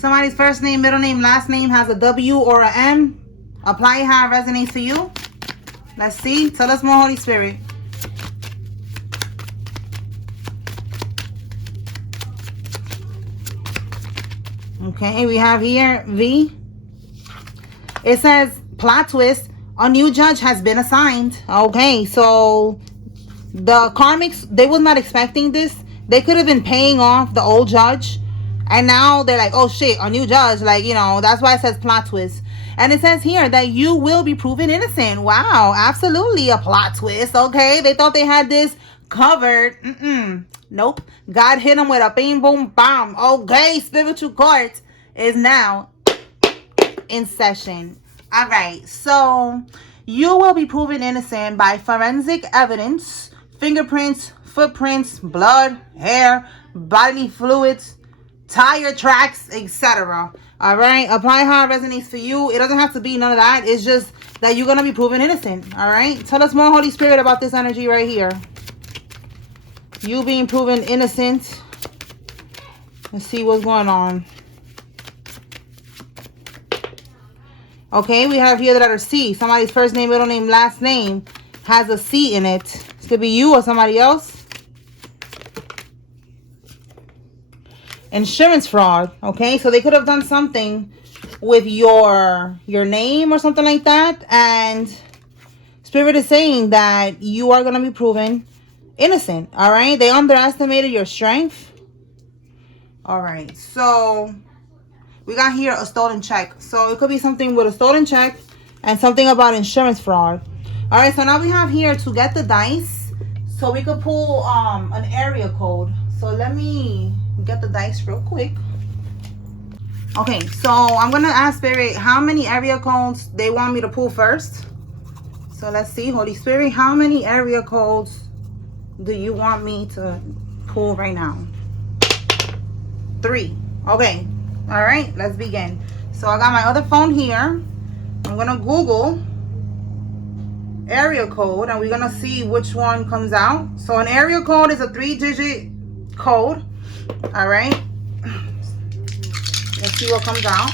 Somebody's first name, middle name, last name has a W or a M. Apply how it resonates for you. Let's see. Tell us more, Holy Spirit. Okay, we have here V. It says plot twist. A new judge has been assigned. Okay, so the karmics, they were not expecting this. They could have been paying off the old judge, and now they're like, oh shit, a new judge. Like, you know, that's why it says plot twist. And it says here that you will be proven innocent. Wow, absolutely a plot twist. Okay, they thought they had this covered. Nope. God hit them with a bing boom bomb. Okay, spiritual court is now in session. All right, so you will be proven innocent by forensic evidence, fingerprints, footprints, blood, hair, bodily fluids, tire tracks, etc. All right, apply how it resonates for you. It doesn't have to be none of that. It's just that you're going to be proven innocent. All right, tell us more, Holy Spirit, about this energy right here. You being proven innocent. Let's see what's going on. Okay, we have here the letter C. Somebody's first name, middle name, last name has a C in it. This could be you or somebody else. Insurance fraud. Okay, so they could have done something with your name or something like that. And Spirit is saying that you are going to be proven innocent. All right, they underestimated your strength. All right, so we got here a stolen check. So it could be something with a stolen check and something about insurance fraud. All right, so now we have here to get the dice. So we could pull an area code. So let me get the dice real quick. Okay, so I'm going to ask Spirit how many area codes they want me to pull first. So let's see, Holy Spirit, how many area codes do you want me to pull right now? 3. Okay. All right, let's begin. So I got my other phone here. I'm going to Google area code and we're going to see which one comes out. So an area code is a 3-digit code. All right. Let's see what comes out.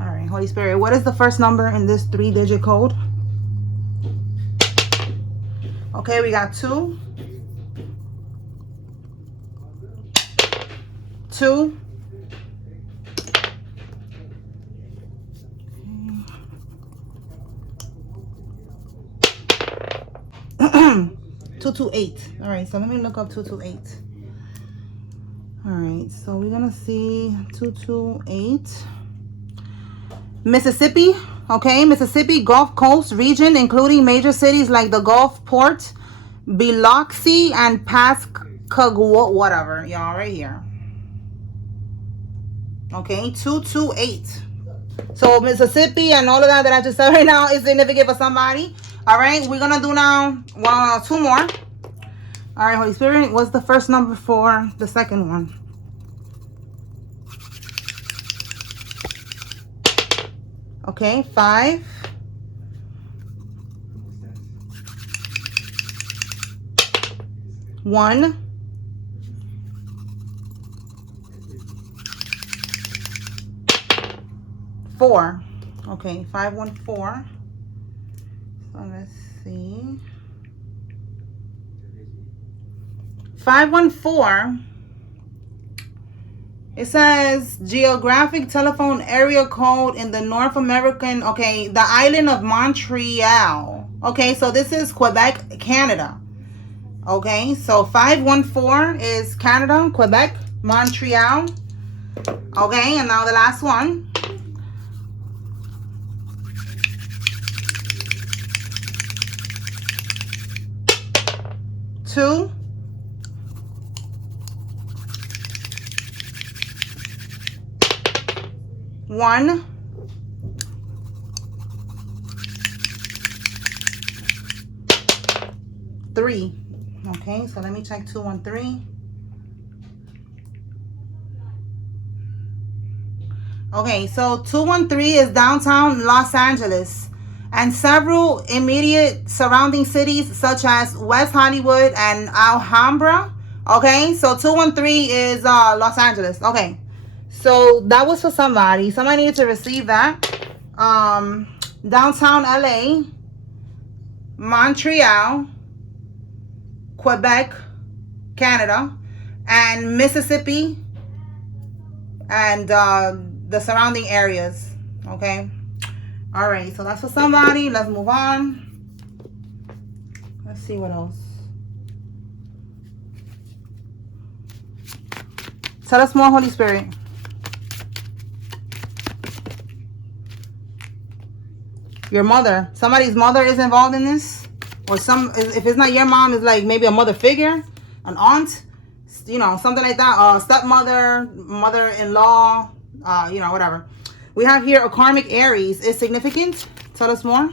All right, Holy Spirit, what is the first number in this 3-digit code? Okay, we got 2. 2. 228. All right, so let me look up 228. All right, so we're gonna see 228. Mississippi. Okay, Mississippi Gulf Coast region, including major cities like the Gulf Port, Biloxi, and Pascagoula, whatever, y'all, right here. Okay, 228. So Mississippi and all of that I just said right now is significant for somebody. All right, we're gonna do now 2 more. All right, Holy Spirit, what's the first number for the second one? Okay, 5. 1. 4. Okay, 514. So let's see. 514. It says geographic telephone area code in the North American, okay, the island of Montreal. Okay, so this is Quebec, Canada. Okay, so 514 is Canada, Quebec, Montreal. Okay, and now the last one. 2. 1. 3. Okay, so let me check 213. Okay, so 213 is downtown Los Angeles and several immediate surrounding cities such as West Hollywood and Alhambra Okay, so 213 is Los Angeles. Okay, so that was for somebody. Somebody needed to receive that. Downtown LA, Montreal, Quebec, Canada, and Mississippi, and the surrounding areas. Okay, all right, so that's for somebody. Let's move on. Let's see what else. Tell us more, Holy Spirit. Your mother. Somebody's mother is involved in this. Or if it's not your mom, it's like maybe a mother figure, an aunt, you know, something like that. Stepmother, mother-in-law, you know, whatever. We have here a karmic Aries. Is significant? Tell us more.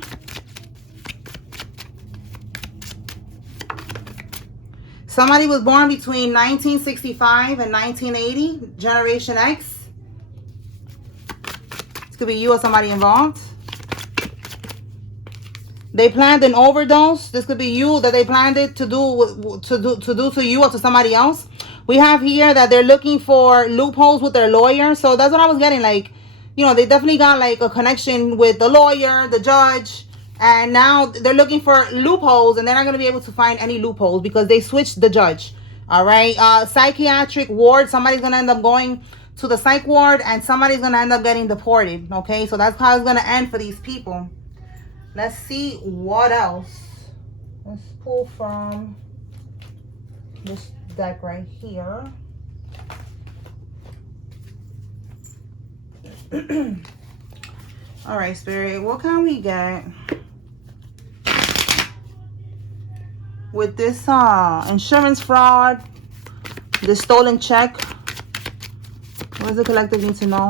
Somebody was born between 1965 and 1980, Generation X. This could be you or somebody involved. They planned an overdose. This could be you that they planned it to do to you or to somebody else. We have here that they're looking for loopholes with their lawyer. So that's what I was getting. Like, you know, they definitely got like a connection with the lawyer, the judge. And now they're looking for loopholes, and they're not going to be able to find any loopholes because they switched the judge. All right. Psychiatric ward. Somebody's going to end up going to the psych ward, and somebody's going to end up getting deported. Okay. So that's how it's going to end for these people. Let's see what else. Let's pull from this deck right here. All right, Spirit. What can we get with this insurance fraud, this stolen check? What does the collective need to know?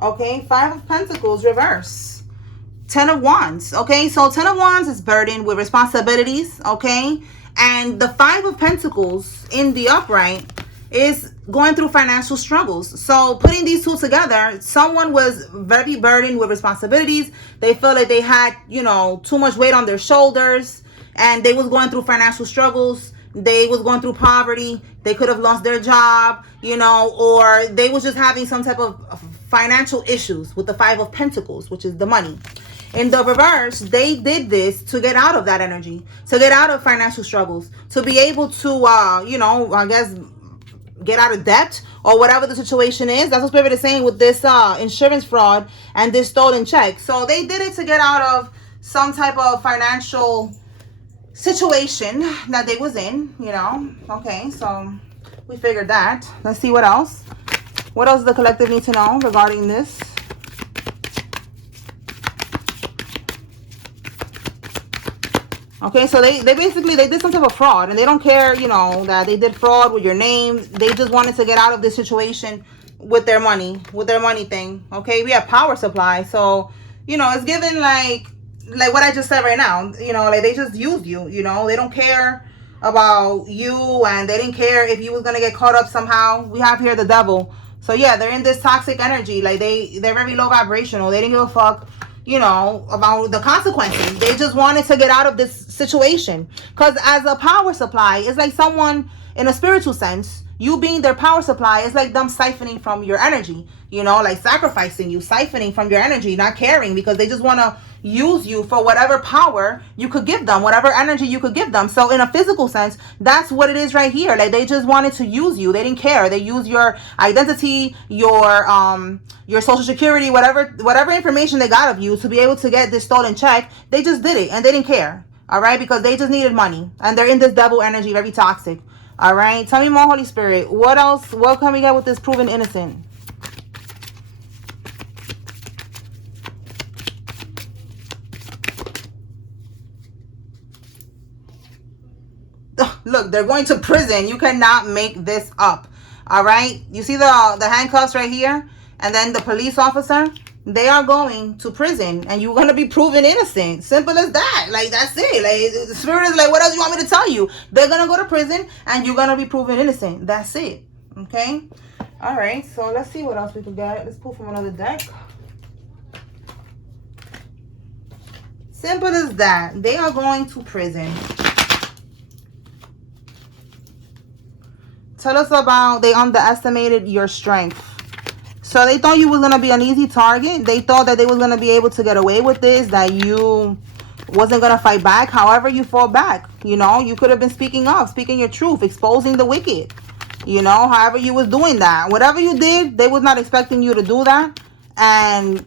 Okay, 5 of Pentacles, reverse. 10 of Wands. Okay, so 10 of Wands is burdened with responsibilities. Okay, and the 5 of Pentacles in the upright is going through financial struggles. So putting these two together, someone was very burdened with responsibilities. They felt like they had, you know, too much weight on their shoulders, and they was going through financial struggles. They was going through poverty. They could have lost their job, you know, or they was just having some type of financial issues with the 5 of Pentacles, which is the money. In the reverse, they did this to get out of that energy, to get out of financial struggles, to be able to, you know, I guess, get out of debt or whatever the situation is. That's what Spirit is saying with this insurance fraud and this stolen check. So they did it to get out of some type of financial situation that they was in, you know. Okay, so we figured that. Let's see what else. What else does the collective need to know regarding this? Okay, so they basically, they did some type of fraud, and they don't care, you know, that they did fraud with your name. They just wanted to get out of this situation with their money thing. Okay, we have power supply. So, you know, it's given like what I just said right now, you know, like they just used you, you know, they don't care about you, and they didn't care if you was going to get caught up somehow. We have here the devil. So yeah, they're in this toxic energy. Like they're very low vibrational. They didn't give a fuck, you know, about the consequences. They just wanted to get out of this situation. Because as a power supply, it's like someone in a spiritual sense, you being their power supply is like them siphoning from your energy, you know, like sacrificing you, siphoning from your energy, not caring, because they just want to use you for whatever power you could give them, whatever energy you could give them. So in a physical sense, that's what it is right here. Like they just wanted to use you. They didn't care. They used your identity, your social security, whatever information they got of you to be able to get this stolen check. They just did it, and they didn't care. All right, because they just needed money, and they're in this devil energy, very toxic. All right, tell me more, Holy Spirit. What else? What can we get with this proven innocent? Look, they're going to prison. You cannot make this up. All right, you see the handcuffs right here, and then the police officer. They are going to prison, and you're going to be proven innocent. Simple as that. Like, that's it. Like, the Spirit is like, what else do you want me to tell you? They're going to go to prison, and you're going to be proven innocent. That's it. Okay? All right. So, let's see what else we could get. Let's pull from another deck. Simple as that. They are going to prison. Tell us about they underestimated your strength. So they thought you was going to be an easy target. They thought that they was going to be able to get away with this, that you wasn't going to fight back. However, you fought back. You know, you could have been speaking up, speaking your truth, exposing the wicked. You know, however you was doing that. Whatever you did, they was not expecting you to do that. And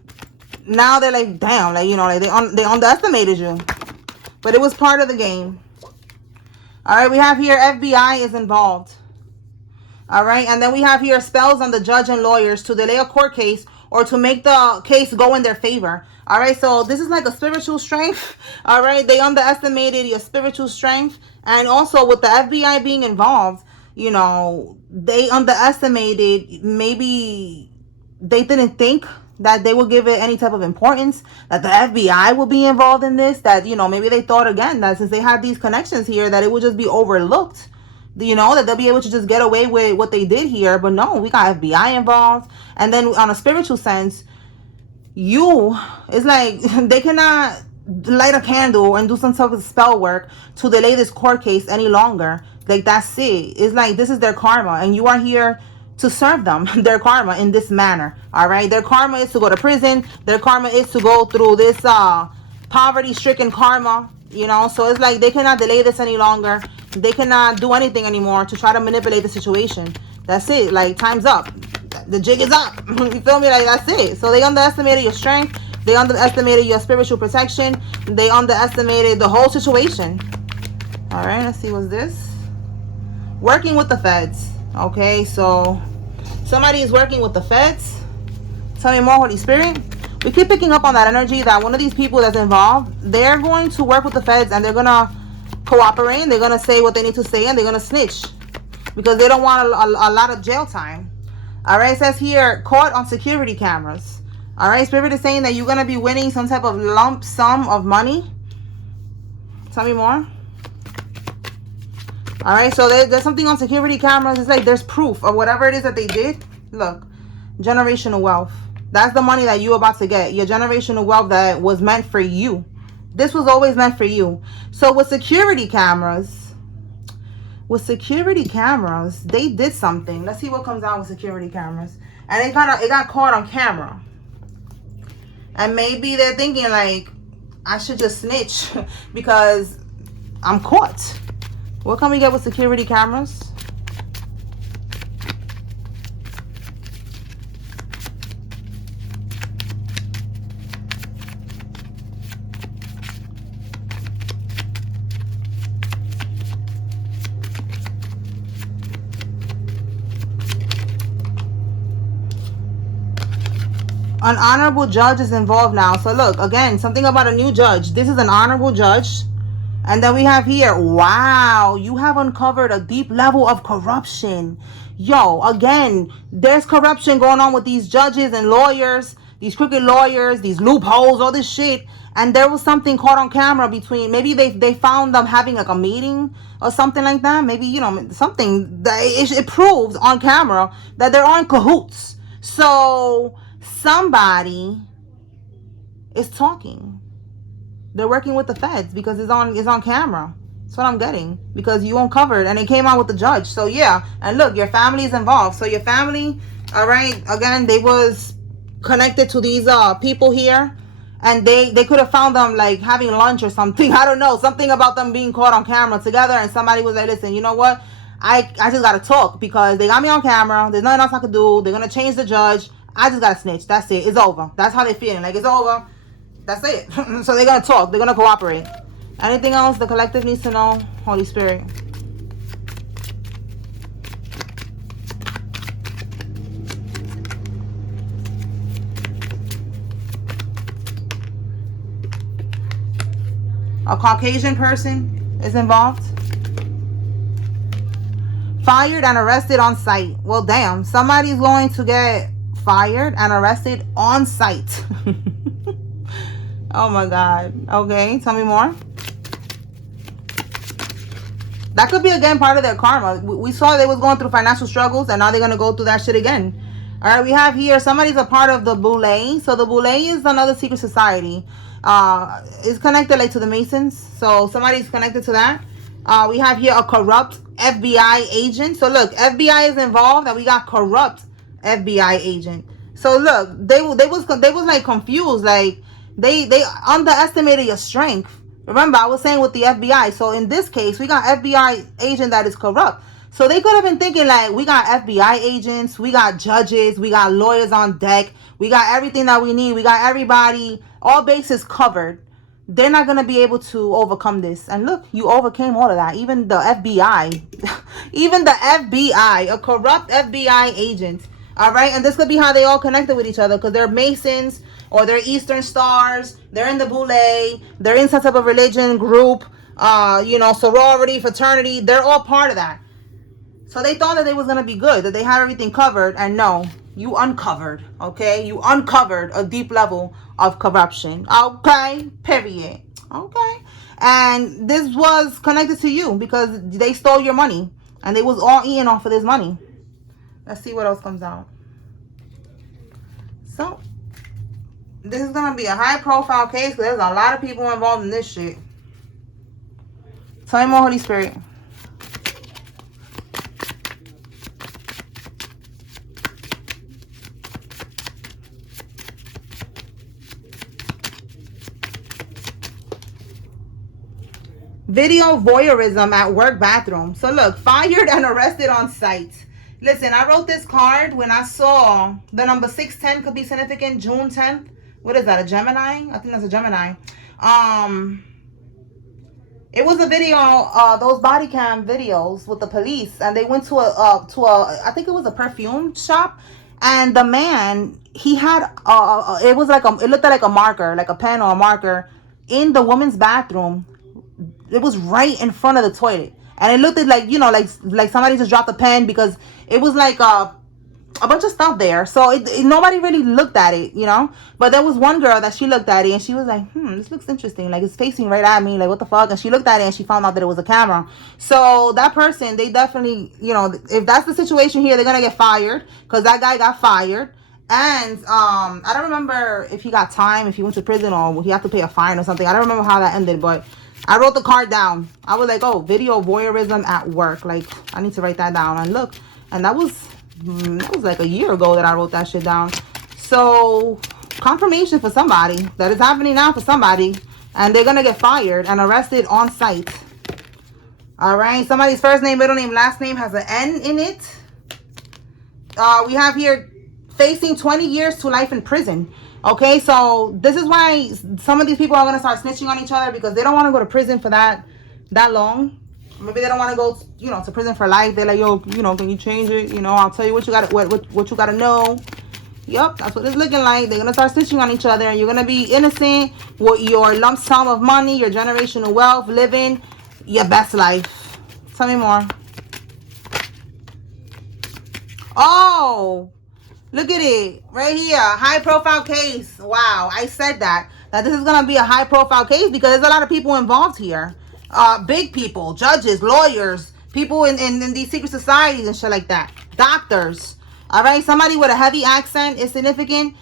now they're like, damn, like, you know, like they underestimated you. But it was part of the game. All right, we have here FBI is involved. All right, and then we have here spells on the judge and lawyers to delay a court case or to make the case go in their favor. All right, so this is like a spiritual strength. All right, they underestimated your spiritual strength. And also with the FBI being involved, you know, they underestimated, maybe they didn't think that they would give it any type of importance, that the FBI will be involved in this, that, you know, maybe they thought again that since they had these connections here, that it would just be overlooked. You know, that they'll be able to just get away with what they did here. But no, we got FBI involved. And then on a spiritual sense, it's like they cannot light a candle and do some type of spell work to delay this court case any longer. Like, that's it. It's like this is their karma, and you are here to serve them their karma in this manner. All right, their karma is to go to prison. Their karma is to go through this poverty-stricken karma. You know, so it's like they cannot delay this any longer. They cannot do anything anymore to try to manipulate the situation. That's it. Like, time's up. The jig is up. You feel me? Like, that's it. So they underestimated your strength. They underestimated your spiritual protection. They underestimated the whole situation. All right, let's see what's this. Working with the feds. Okay, so somebody is working with the feds. Tell me more, Holy Spirit. We keep picking up on that energy that one of these people that's involved, they're going to work with the feds and they're going to cooperate. They're going to say what they need to say and they're going to snitch because they don't want a lot of jail time. All right, it says here, caught on security cameras. All right, Spirit is saying that you're going to be winning some type of lump sum of money. Tell me more. All right, so there's something on security cameras. It's like there's proof of whatever it is that they did. Look, generational wealth. That's the money that you're about to get. Your generational wealth that was meant for you. This was always meant for you. So with security cameras, they did something. Let's see what comes out with security cameras. And it got caught on camera. And maybe they're thinking like, I should just snitch because I'm caught. What can we get with security cameras? An honorable judge is involved now. So look, again, something about a new judge. This is an honorable judge. And then we have here, wow, you have uncovered a deep level of corruption. Yo, again, there's corruption going on with these judges and lawyers, these crooked lawyers, these loopholes, all this shit. And there was something caught on camera between, maybe they found them having like a meeting or something like that. Maybe, you know, something that it proves on camera that they're on cahoots. So somebody is talking. They're working with the feds because it's on camera. That's what I'm getting. Because you uncovered and it came out with the judge. So yeah. And look, your family is involved. So your family, all right, again, they was connected to these people here. And they could have found them like having lunch or something. I don't know. Something about them being caught on camera together. And somebody was like, listen, you know what? I just got to talk because they got me on camera. There's nothing else I could do. They're going to change the judge. I just got to snitch. That's it. It's over. That's how they're feeling. Like, it's over. That's it. So they're going to talk. They're going to cooperate. Anything else the collective needs to know? Holy Spirit. A Caucasian person is involved. Fired and arrested on site. Well, damn. Somebody's going to get fired and arrested on site. Oh my God. Okay, tell me more. That could be again part of their karma. We saw they was going through financial struggles and now they're going to go through that shit again. All right, we have here somebody's a part of the Boule. So the Boule is another secret society. It's connected like to the Masons. So somebody's connected to that. We have here a corrupt FBI agent. So look, FBI is involved, and we got corrupt FBI agent. So look, they was like confused, like they underestimated your strength. Remember, I was saying with the FBI. So in this case, we got FBI agent that is corrupt. So they could have been thinking like, we got FBI agents, we got judges, we got lawyers on deck, we got everything that we need, we got everybody, all bases covered. They're not going to be able to overcome this. And look, you overcame all of that. Even the FBI, even the FBI, a corrupt FBI agent. All right. And this could be how they all connected with each other, because they're Masons or they're Eastern Stars. They're in the Boule. They're in some type of religion group, sorority, fraternity. They're all part of that. So they thought that they was going to be good, that they had everything covered. And no, you uncovered, okay? You uncovered a deep level of corruption, okay? Period, okay? And this was connected to you because they stole your money. And they was all eating off of this money. Let's see what else comes out. So, this is going to be a high-profile case because there's a lot of people involved in this shit. Tell me more, Holy Spirit. Video voyeurism at work bathroom. So look, fired and arrested on site. Listen, I wrote this card when I saw the number 610 could be significant. June 10th. What is that? A Gemini? I think that's a Gemini. It was a video, those body cam videos with the police, and they went to I think it was a perfume shop, and the man, he had it was like it looked like a marker, like a pen or a marker in the woman's bathroom. It was right in front of the toilet, and it looked like, like somebody just dropped a pen, because it was like a bunch of stuff there. So nobody really looked at it, but there was one girl that she looked at it and she was like, this looks interesting, like it's facing right at me, like what the fuck. And she looked at it and she found out that it was a camera. So that person, they definitely, if that's the situation here, they're gonna get fired, because that guy got fired. And I don't remember if he got time, if he went to prison, or he had to pay a fine or something. I don't remember how that ended, but I wrote the card down. I was like, oh, video voyeurism at work. Like, I need to write that down. And look, and that was like a year ago that I wrote that shit down. So, confirmation for somebody. That is happening now for somebody. And they're going to get fired and arrested on site. All right. Somebody's first name, middle name, last name has an N in it. We have here facing 20 years to life in prison. Okay, so this is why some of these people are going to start snitching on each other, because they don't want to go to prison for that long. Maybe they don't want to go, to prison for life. They're like, yo, can you change it? I'll tell you what you got what you got to know. Yep, that's what it's looking like. They're going to start snitching on each other, and you're going to be innocent with your lump sum of money, your generational wealth, living your best life. Tell me more. Oh, look at it right here. High profile case. Wow. I said that this is going to be a high profile case because there's a lot of people involved here. Big people, judges, lawyers, people in these secret societies and shit like that. Doctors. All right. Somebody with a heavy accent is significant.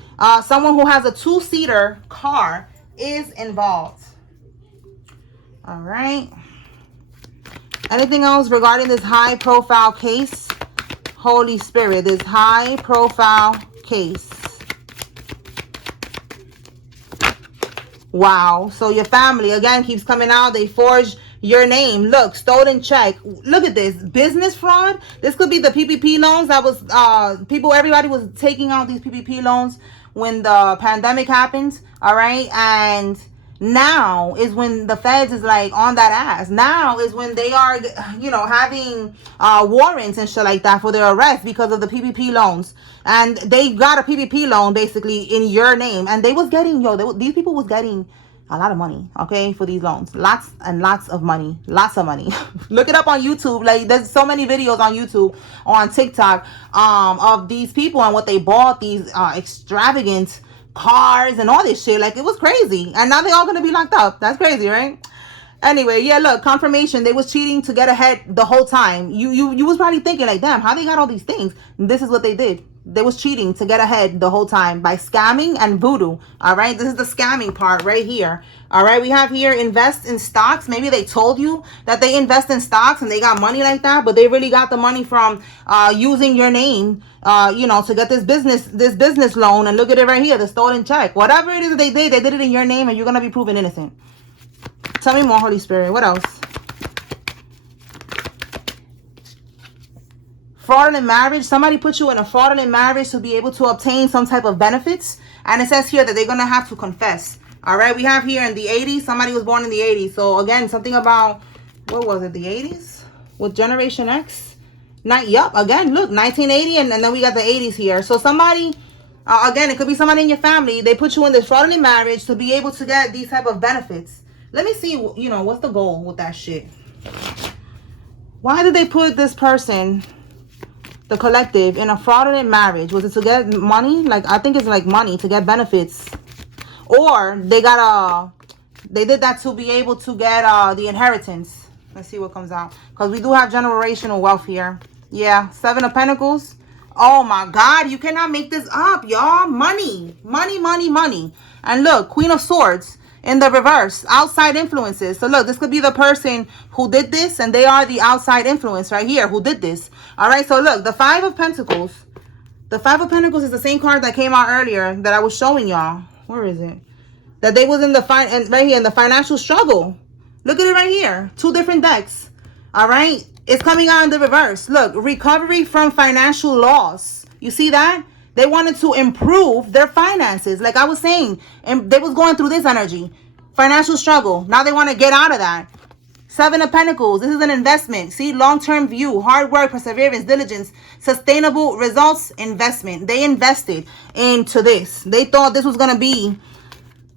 Someone who has a 2-seater car is involved. All right. Anything else regarding this high profile case? Holy Spirit, this high profile case. Wow. So your family again keeps coming out. They forged your name. Look, stolen check. Look at this. Business fraud. This could be the PPP loans that was everybody was taking out these PPP loans when the pandemic happened. All right. And now is when the feds is like on that ass. Now is when they are, having warrants and shit like that for their arrest because of the PPP loans. And they got a PPP loan basically in your name. And they was getting, these people was getting a lot of money, okay, for these loans. Lots and lots of money. Lots of money. Look it up on YouTube. Like, there's so many videos on YouTube or on TikTok of these people and what they bought, these extravagant cars and all this shit. Like, it was crazy. And now they all gonna be locked up. That's crazy, right? Anyway, yeah, look, confirmation. They was cheating to get ahead the whole time. You was probably thinking like, damn, how they got all these things? And this is what they did. They was cheating to get ahead the whole time by scamming and voodoo. All right, this is the scamming part right here. All right, we have here invest in stocks. Maybe they told you that they invest in stocks and they got money like that, but they really got the money from using your name, you know, to get this business loan. And look at it right here, the stolen check. Whatever it is that they did it in your name, and you're gonna be proven innocent. Tell me more, Holy Spirit. What else? Fraudulent marriage. Somebody put you in a fraudulent marriage to be able to obtain some type of benefits. And it says here that they're going to have to confess. All right. We have here in the 80s. Somebody was born in the 80s. So again, something about, what was it? The 80s? With Generation X? Yup. Again, look, 1980. And then we got the 80s here. So somebody, again, it could be somebody in your family. They put you in this fraudulent marriage to be able to get these type of benefits. Let me see, you know, what's the goal with that shit? Why did they put this person, the collective, in a fraudulent marriage? Was it to get money? Like, I think it's like money to get benefits. Or they did that to be able to get the inheritance. Let's see what comes out. Because we do have generational wealth here. Yeah, 7 of Pentacles. Oh my God, you cannot make this up, y'all. Money, money, money, money. And look, Queen of Swords in the reverse, outside influences. So look, this could be the person who did this, and they are the outside influence right here who did this. All right, so look, the 5 of Pentacles. The 5 of Pentacles is the same card that came out earlier that I was showing y'all. Where is it? That they was in the right here in the financial struggle. Look at it right here. 2 different decks. All right, it's coming out in the reverse. Look, recovery from financial loss. You see that? They wanted to improve their finances. Like I was saying, and they was going through this energy. Financial struggle. Now they want to get out of that. 7 of Pentacles. This is an investment. See, long-term view, hard work, perseverance, diligence, sustainable results, investment. They invested into this. They thought this was going to be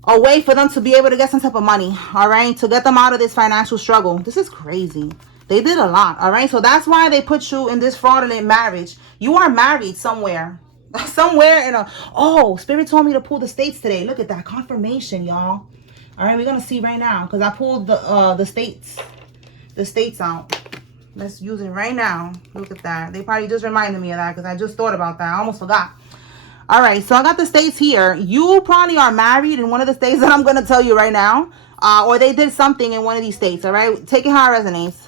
a way for them to be able to get some type of money. All right. To get them out of this financial struggle. This is crazy. They did a lot. All right. So that's why they put you in this fraudulent marriage. You are married somewhere. Somewhere in a... Oh, Spirit told me to pull the states today. Look at that confirmation, y'all. All right, we're gonna see right now because I pulled the states out. Let's use it right now. Look at that. They probably just reminded me of that because I just thought about that. I almost forgot. All right, so I got the states here. You probably are married in one of the states that I'm gonna tell you right now, or they did something in one of these states. All right, take it how it resonates.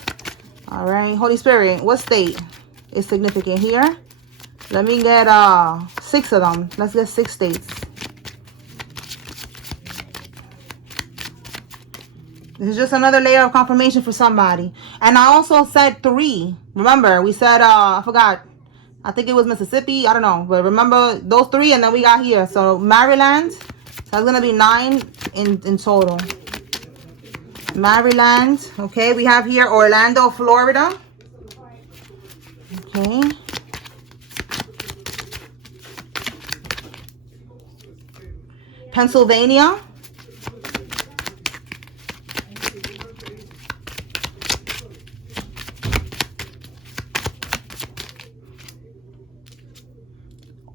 All right, Holy Spirit, what state is significant here? Let me get 6 of them. Let's get 6 states. This is just another layer of confirmation for somebody. And I also said 3. Remember, we said, I forgot. I think it was Mississippi. I don't know. But remember those 3, and then we got here. So Maryland. That's going to be 9 in total. Maryland. Okay, we have here Orlando, Florida. Okay. Pennsylvania.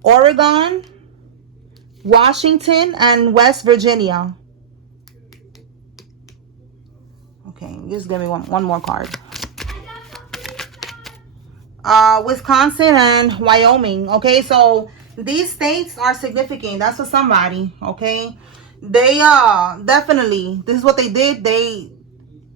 Oregon, Washington, and West Virginia. Okay, just give me one more card. Wisconsin and Wyoming. Okay, so these states are significant. That's for somebody. Okay, they definitely, this is what they did. They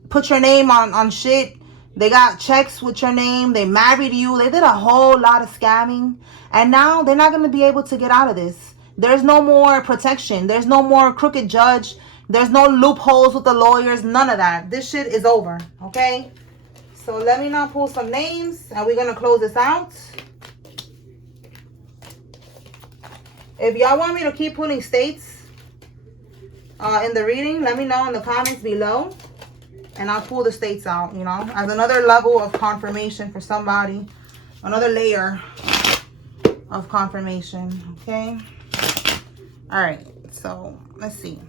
put your name on shit. They got checks with your name. They married you. They did a whole lot of scamming. And now they're not going to be able to get out of this. There's no more protection. There's no more crooked judge. There's no loopholes with the lawyers. None of that. This shit is over. Okay? So let me now pull some names. And we're going to close this out. If y'all want me to keep pulling states in the reading, let me know in the comments below. And I'll pull the states out, you know, as another level of confirmation for somebody. Another layer of confirmation, okay? All right, so let's see.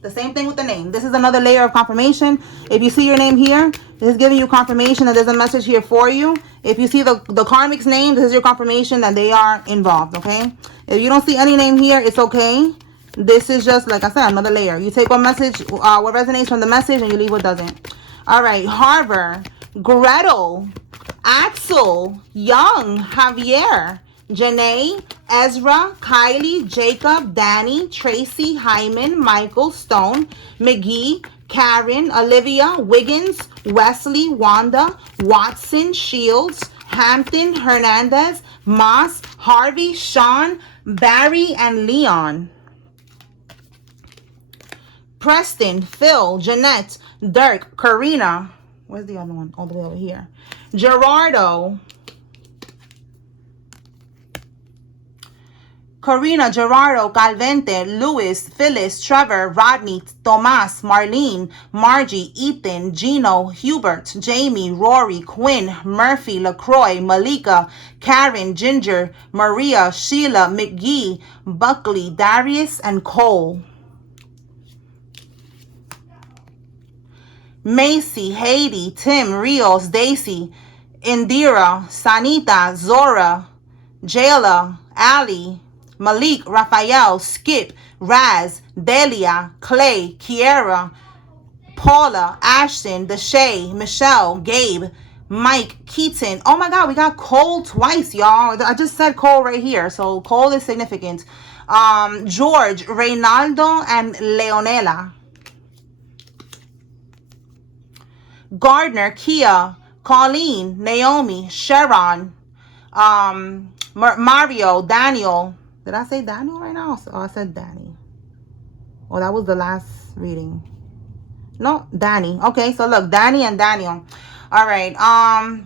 The same thing with the name. This is another layer of confirmation. If you see your name here, this is giving you confirmation that there's a message here for you. If you see the karmic's name, this is your confirmation that they are involved, okay? If you don't see any name here, it's okay. This is just, like I said, another layer. You take one message, what resonates from the message, and you leave what doesn't. All right, Harvard, Gretel, Axel, Young, Javier, Janae, Ezra, Kylie, Jacob, Danny, Tracy, Hyman, Michael, Stone, McGee, Karen, Olivia, Wiggins, Wesley, Wanda, Watson, Shields, Hampton, Hernandez, Moss, Harvey, Sean, Barry, and Leon. Preston, Phil, Jeanette, Dirk, Karina. Where's the other one? All the way over here. Gerardo, Karina, Gerardo, Calvente, Louis, Phyllis, Trevor, Rodney, Tomas, Marlene, Margie, Ethan, Gino, Hubert, Jamie, Rory, Quinn, Murphy, LaCroix, Malika, Karen, Ginger, Maria, Sheila, McGee, Buckley, Darius, and Cole. Macy, Haiti, Tim, Rios, Daisy, Indira, Sanita, Zora, Jayla, Ali, Malik, Raphael, Skip, Raz, Delia, Clay, Kiera, Paula, Ashton, Deshay, Michelle, Gabe, Mike, Keaton. Oh my God, we got Cole twice, y'all. I just said Cole right here, so Cole is significant. George, Reynaldo, and Leonela. Gardner, Kia, Colleen, Naomi, Sharon, Mario, Daniel. Did I say Daniel right now? Oh, I said Danny. Oh, that was the last reading. No, Danny. Okay, so look, Danny and Daniel. All right.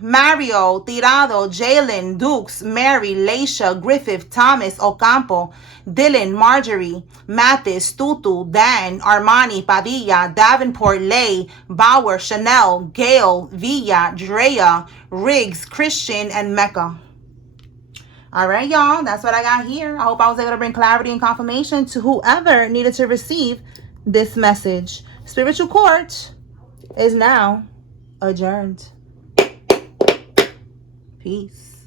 Mario, Tirado, Jalen, Dukes, Mary, Leisha, Griffith, Thomas, Ocampo, Dylan, Marjorie, Mathis, Tutu, Dan, Armani, Padilla, Davenport, Lay, Bauer, Chanel, Gail, Villa, Drea, Riggs, Christian, and Mecca. All right, y'all. That's what I got here. I hope I was able to bring clarity and confirmation to whoever needed to receive this message. Spiritual Court is now adjourned. Peace.